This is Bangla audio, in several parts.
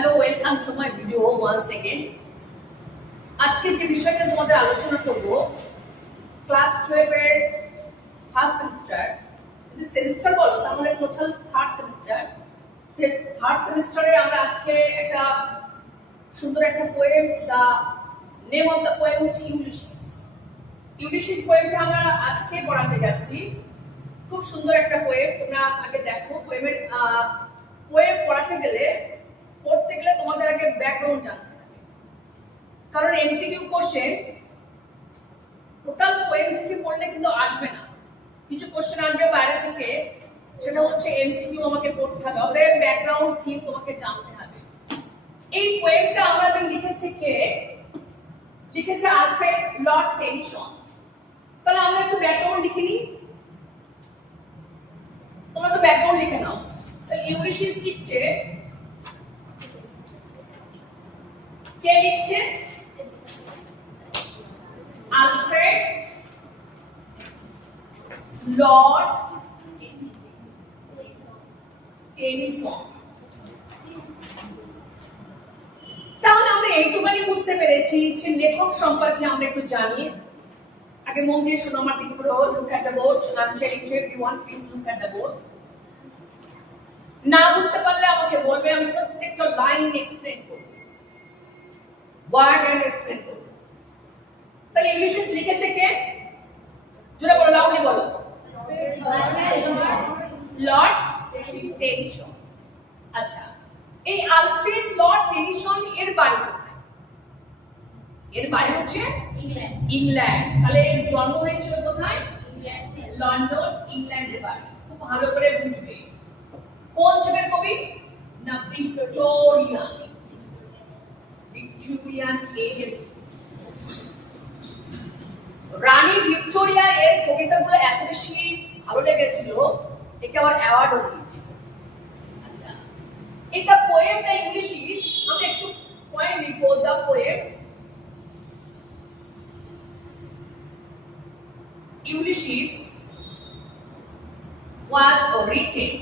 Hello, welcome to my video once again. আজকে যে বিষয়টা তোমাদের আলোচনা করব, ক্লাস 12 এর ফার্স্ট সেমিস্টার, যদি সেমিস্টার বলো তাহলে টোটাল থার্ড সেমিস্টার। থার্ড সেমিস্টারে আমরা আজকে একটা সুন্দর একটা poem, the name of the poem হচ্ছে ইউলিসিস। ইউলিসিস পোয়েমটা আমরা আজকে পড়াতে যাচ্ছি। খুব সুন্দর একটা পোয়েম, তোমরা আগে দেখো। পোয়েম পড়তে গেলে তোমাদের আগে ব্যাকগ্রাউন্ড জানতে হবে, কারণ এমসিকিউ কোশ্চেন টোটাল পোয়েম থেকে পড়লে কিন্তু আসবে না। কিছু কোশ্চেন আসবে বাইরে থেকে, সেটা হচ্ছে এমসিকিউ আমাকে পড়তে হবে, ওদের ব্যাকগ্রাউন্ড থিম তোমাকে জানতে হবে। এই পোয়েমটা আমাদের লিখেছে আলফ্রেড লর্ড টেনিসন। তাহলে আমরা একটু ব্যাকগ্রাউন্ড লিখে নিই। তোমরা তো ব্যাকগ্রাউন্ড লিখে নাও। তাহলে ইউলিসিস লিখছে, কে লিখছে? Alfred Lord Tennyson. তাহলে আমরা এইটুখানি বুঝতে পেরেছি যে লেখক সম্পর্কে আমরা একটু জানি। আগে মন দিয়ে শোনো আমার দিকে পুরো। Look at the board. I am telling to everyone, please look at the board. না বুঝতে পারলে আমাকে বলবে, আমি প্রত্যেকটা লাইন এক্সপ্লেইন করব, ওয়ার্ড এন্ড এক্সপ্লেইন করব। তাহলে ইউলিসিস লিখেছে কে? জোরে বলো, লাউডলি বলো। Lord Tennyson. আচ্ছা, এই আলফ্রেড লর্ড টেনিসন এর বাড়ি কোথায়? এর বাড়ি হচ্ছে ইংল্যান্ড। তাহলে এর জন্ম হয়েছিল কোথায়? লন্ডন, ইংল্যান্ডের বাড়ি। খুব ভালো করে বুঝবে। কোন যুগের কবি? না, ভিক্টোরিয়ান এজের। রানী ভিক্টোরিয়া এর কবিতাগুলো এত বেশি ভালো লেগেছিল, একে আবার অ্যাওয়ার্ডও দিয়েছিল। আচ্ছা, এটা পোয়েমটা ইউলিসিস। আমি একটু পয়েন্ট লিখবো। দা poem Ulysses was written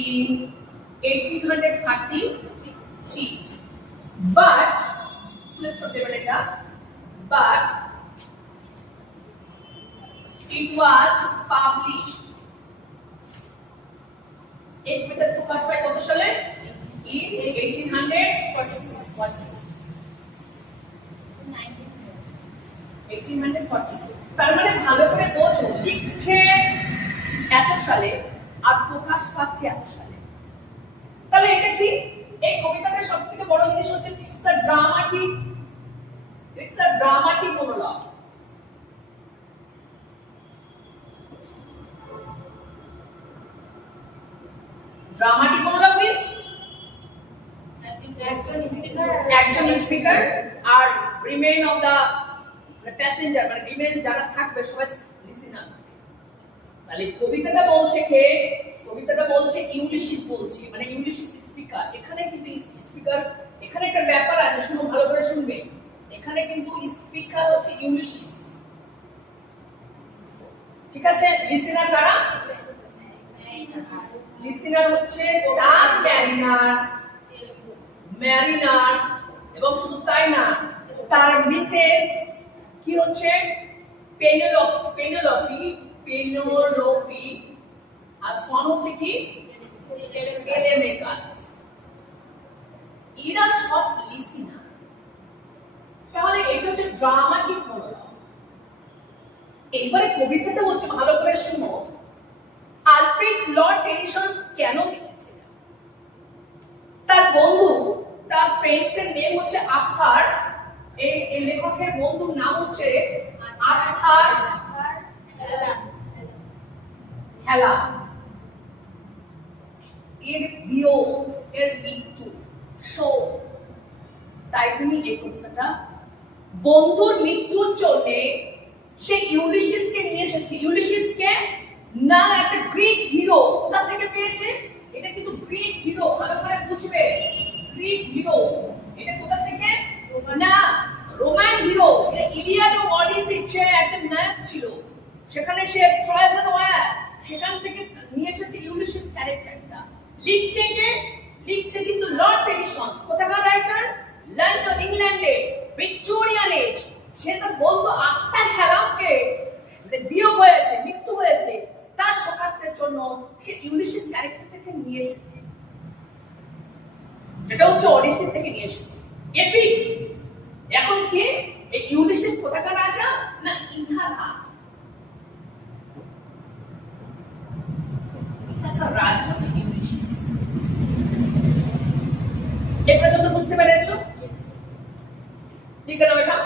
in 1833, but please put the data, but it was published in প্রকাশ পায় কত সালে? in 1842। তার মানে ভালো করে বোঝো, লিখছে এত সালে আর প্রকাশ পাচ্ছে এত সালে। তাহলে এটা কি? এই কবিতাটার সবথেকে বড় জিনিস হচ্ছে it's a dramatic monologue. Dramatic monologue means একজন স্পিকার আর রিমেইন অফ দা প্যাসেঞ্জার, মানে রিমেইন যারা থাকবে সবাই লিসেনার। তাহলে কবিতাটা বলছে কে? কবিতাটা বলছে ইউলিসিস বলছে, মানে ইউলিসিস স্পিকার। এখানে কিন্তু স্পিকার, এখানে একটা ব্যাপার আছে, শুনো ভালো করে শুনবে। এখানে কিন্তু স্পিকার হচ্ছে ইউলিসিস, ঠিক আছে? লিসেনার কারা? লিসেনার হচ্ছে তার ম্যারিনার্স, এবং শুধু তাই না, তার মিসেস কি হচ্ছে? পেনেলোপি, আর সন হচ্ছে কি? টেলেমেকাস। এরা সব লিসেনার। তাহলে এটা হচ্ছে ড্রামাটিক মনোলগ। এইবারে কবিতাটা হচ্ছে, ভালো করে শুনো, আলফ্রেড লর্ড টেনিসন কেন লিখেছিলেন? তার বন্ধু, তার ফ্রেন্ডস এর নেম হচ্ছে আর্থার। এই লেখকের বন্ধুর নাম হচ্ছে আর্থার হেলা। এর বিয়োগ, এর মৃত্যু, শোক, তাই তিনি এই কবিতাটা, বন্ধুর মৃত্যুর জন্য সে ইউলিসিসকে নিয়ে এসেছে। ইউলিসিসকে না একটা গ্রিক হিরো। কোথা থেকে পেয়েছে? এটা কিন্তু গ্রিক হিরো, ভালো করে বুঝবে। গ্রিক হিরো, এটা কোথা থেকে? না, রোমান হিরো। এটা ইলিয়াড ও অডিসি, সে একজন নায়ক ছিল, সেখানে সে ট্রয়েস এন্ড ওয়ার, সেখান থেকে নিয়ে এসেছে ইউলিসিস ক্যারেক্টারটা। লিখছে কে? লিখছে কিন্তু লর্ড টেনিসন। কোথাকার রাইটার? লন্ডন, ইংল্যান্ডে, ভিক্টোরিয়ান এজ। সে তার বন্ধু আত্মার হেলামকে বিয়োগ হয়েছে, মৃত্যু হয়েছে, তার শোকার্তের জন্য সে ইউলিসিস ক্যারেক্টারটাকে নিয়ে এসেছে, যেটা হচ্ছে অডিসি থেকে নিয়ে এসেছে। এপিক। এখন কে এই ইউলিসিস? কোথাকার রাজা? না, ইথাকা। ইথাকার রাজা হচ্ছে ইউলিসিস। এ পর্যন্ত বুঝতে পেরেছো? লিখে নাও এটা।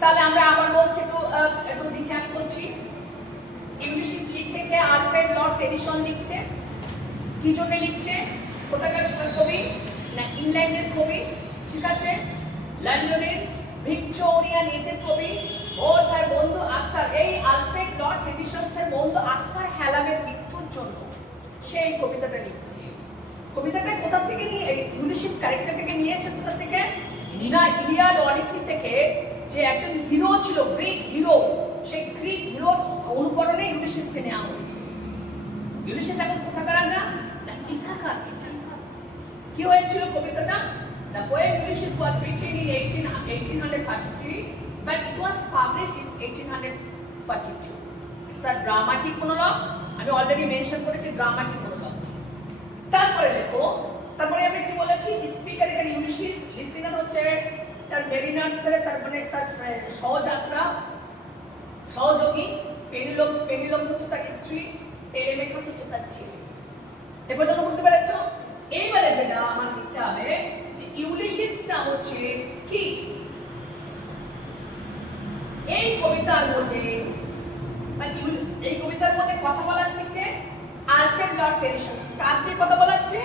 তাহলে আমরা আবার বলছি, একটু রিক্যাপ করছি। ইউলিসিস লিখছে কে? আলফ্রেড লর্ড টেনিসন লিখছে। কি জন্য লিখছে? কোথাকার কবি? না, ইংল্যান্ডের কবি, ঠিক আছে, লন্ডনের ভিক্টোরিয়ান এজের কবি। ও তার বন্ধু আত্মার, এই আলফ্রেড লর্ড টেনিসনের বন্ধু আত্মার হেলামের মৃত্যুর জন্য সেই কবিতাটা লিখছে। কবিতাটা কোথা থেকে নিয়ে, ইউলিসিস ক্যারেক্টারটাকে নিয়েছে কোথা থেকে? না, ইলিয়াড অডিসি থেকে। যে একজন হিরো ছিল, গ্রিক হিরো, সেই গ্রিক হিরো অনুকরণে ইউলিসিসকে নেওয়া হয়েছে। ইউলিসিস এখন কোথাকার রাজা? না, ইথাকার। কি হয়েছিল কবিতাটা? The poem Ulysses was written in 1833, but it was published in 1842. It's a dramatic monologue. আমি অলরেডি মেনশন করেছি ড্রামাটিক মোনোলগ। তারপরে লেখো, তারপরে আমি কি বলেছি? স্পিকার এখানে ইউলিসিস, লিসেনার হচ্ছে তার মেরিনার্স, তার মানে তার সহযাত্রা, সহযোগী। পেনিলম হচ্ছে তার স্ত্রী, টেলেমেকাস হচ্ছে তার ছেলে। এবার তো বুঝতে পেরেছো? এইবারে যেটা আমার লিখতে হবে যে ইউলিসিসটা হচ্ছে কি? এই কবিতার মধ্যে, মানে এই কবিতার মধ্যে কথা বলা হচ্ছে কে? Alfred Lord Tennyson. কার দিয়ে কথা বলা হচ্ছে?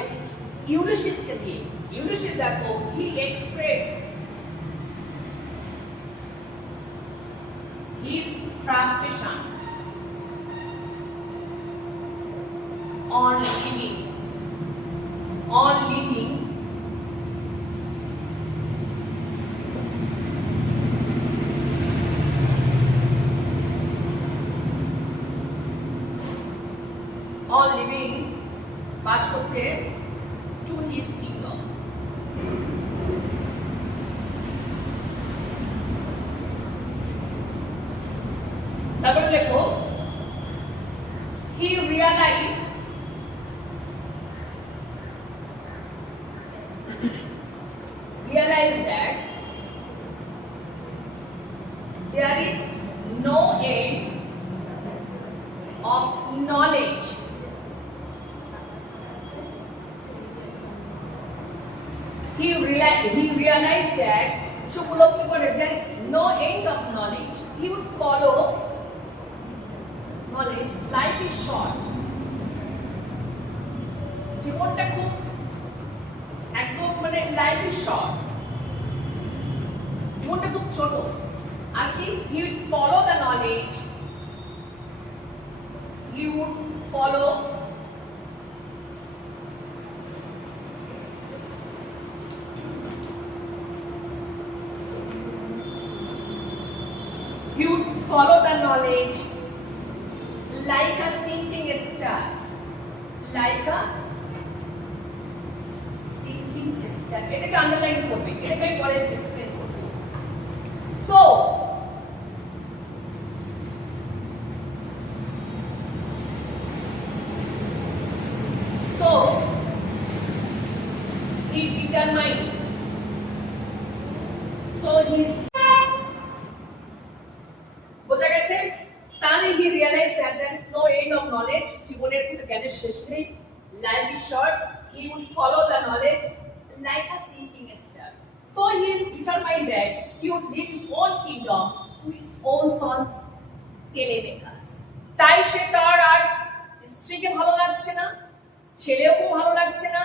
ইউলিসিসকে দিয়ে। ইউলিসিস দেখো, he express his frustration on living বাস করতে to his kingdom। তারপরে লেখো, he realized that there is no end of knowledge he realized that there is no end of knowledge. He would follow knowledge. Life is short. জীবনটা খুব একদম, মানে লাইফ ইজ শর্ট, জীবনটা খুব ছোট। আর কি? he would follow the knowledge, he would follow the knowledge like a sinking star, like a sinking star। এটাকে আন্ডারলাইন করবে, এটাকে পরে এক্সপ্লেইন করব। সো he determined, বোঝা গেছে? তাহলে he realized that there is no end of knowledge, জীবনের কোনো জ্ঞানের শেষ নেই, life is short, he would follow the knowledge like a sinking star। So he is determined that he would leave his own kingdom to his own sons Telemachus। তাই সে তার আর স্ত্রীকে ভালো লাগছে না, ছেলেকে ভালো লাগছে না,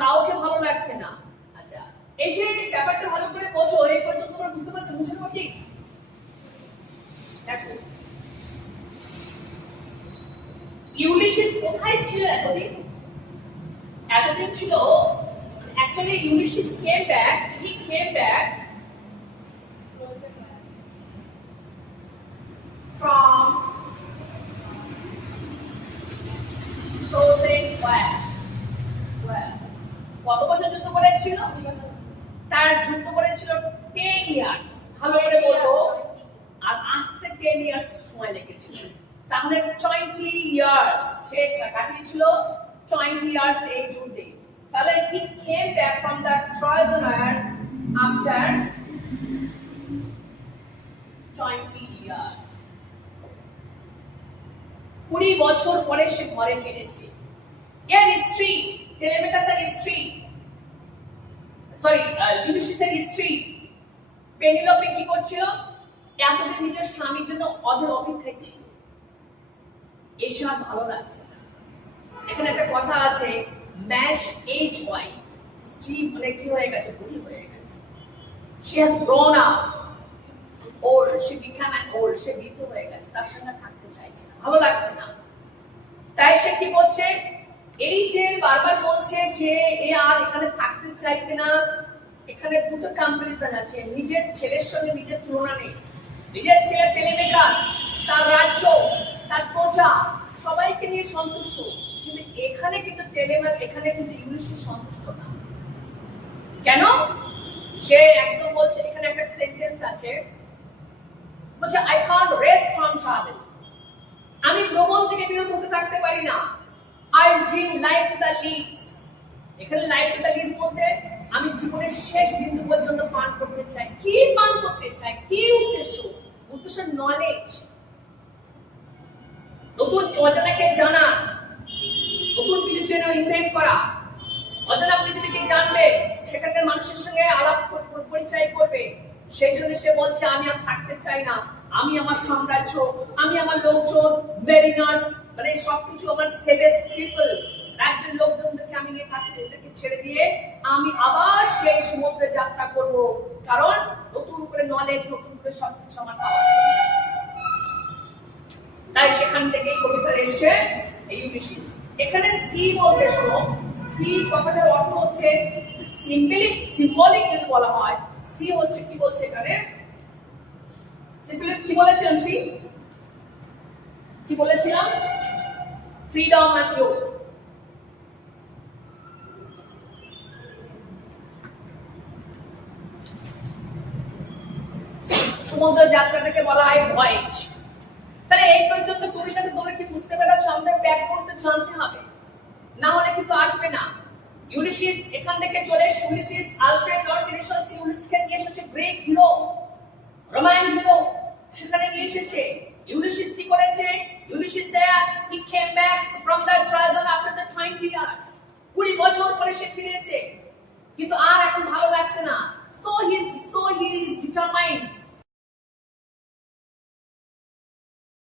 কাউকে ভালো লাগছে না। আচ্ছা, এই যে ব্যাপারটা ভালো করে বোঝো, এই পর্যন্ত তোমরা বুঝতে পারছো? বুঝে নেবো কি? দেখো, ইউলিসিস কোথায় ছিল এতদিন? এতদিন ছিল, actually Ulysses came back, he came back from করেছিল? তার যুদ্ধ করেছিল 10 ইয়ার্স। ভালো করে বোঝো, আর আসতে 10 ইয়ার্স সময় লেগেছিল। তাহলে 20 ইয়ার্স সে কাটিয়েছিল, 20 ইয়ার্স এই যুদ্ধে। তাহলে he came back from the Trojan War after 20 years। 20 বছর পরে সে ঘরে ফিরেছে। এর স্ত্রী, টেলেমেকাসের স্ত্রী, সরি ইউলিসিসের স্ত্রী পেনিলোপে কি করছিল? এতদিন নিজের স্বামীর জন্য অধীর অপেক্ষায় ছিল। এসব ভালো লাগছে না। এখানে একটা কথা আছে, ম্যাশ এজ ওয়াইফ, স্ত্রী মানে কি হয়ে গেছে? বুড়ি হয়ে গেছে। she has grown up, old, she became an old, সে বৃদ্ধ হয়ে গেছে, তার সঙ্গে থাকতে চাইছে না, ভালো লাগছে না। তাই সে কি করছে? এই যে বারবার বলছে যে এ আর এখানে থাকতে চাইছে না। এখানে দুটো কম্পারিজন আছে, নিজের ছেলের সঙ্গে নিজের তুলনা নেই। নিজের ছেলে টেলেমেকাস, তার রাজ্য, তার প্রজা সবাইকে নিয়ে সন্তুষ্ট, কিন্তু এখানে কিন্তু এখানে কিন্তু ইউলিসিস সন্তুষ্ট না। কেন? সে একদম বলছে, এখানে একটা সেন্টেন্স আছে, বলছে I can't rest from travel, আমি ভ্রমণ থেকে বিরত হতে থাকতে পারি না। I drink life to the lees, এখানে লাইফ টু দ্য লিজ বলতে আমি জীবনের শেষ বিন্দু পর্যন্ত পান করতে চাই। কি পান করতে চাই? কি উদ্দেশ্য? উদ্দেশ্য নলেজ, নতুন অজানাকে জানা, নতুন কিছু জেনে ইনভেন্ট করা, অজানা পৃথিবীকে জানবে, সেখানকার মানুষের সঙ্গে আলাপ পরিচয় করবে। সেই জন্য সে বলছে আমি আর থাকতে চাই না, আমি আমার সাম্রাজ্য, আমি আমার লোকজন, মেরিনার্স, মানে সবকিছু আমার সেভেস পিপল, রাজ্যের লোকজনদেরকে আমি নিয়ে থাকতে, এদেরকে ছেড়ে দিয়ে আমি আবার সেই সমুদ্রে যাত্রা করব, কারণ নতুন করে নলেজ, নতুন করে সবকিছু আমার পাওয়ার জন্য। তাই সেখান থেকেই কবিতার এসে এই ইউলিসিস। এখানে সি বলতে শোনো, সি কথাটার অর্থ হচ্ছে সিম্বলিক যদি বলা হয়, সি হচ্ছে কি বলছে এখানে? সিম্বলিক কি বলেছেন? সি বলেছিলাম ফ্রিডম এন্ড ইউ। সমুদ্র যাত্রাটাকে বলা হয় ভয়েজ। তাহলে এই পর্যন্ত কবিতাটা তোমরা কি বুঝতে পেরেছো? আমাদের ব্যাকগ্রাউন্ডটা জানতে হবে, না হলে কিন্তু আসবে না। ইউলিসিস এখান থেকে চলে এসে, ইউলিসিস আলফ্রেড লর্ড টেনিসন ইউলিসিসকে নিয়ে এসেছে গ্রিক হিরো, রোমান হিরো, সেখানে নিয়ে এসেছে। ইউলিসিস কি করেছে? Ulysses he came back from the Trojan after the 20 years, 20 বছর পরে সে ফিরেছে, কিন্তু আর এখন ভালো লাগছে না।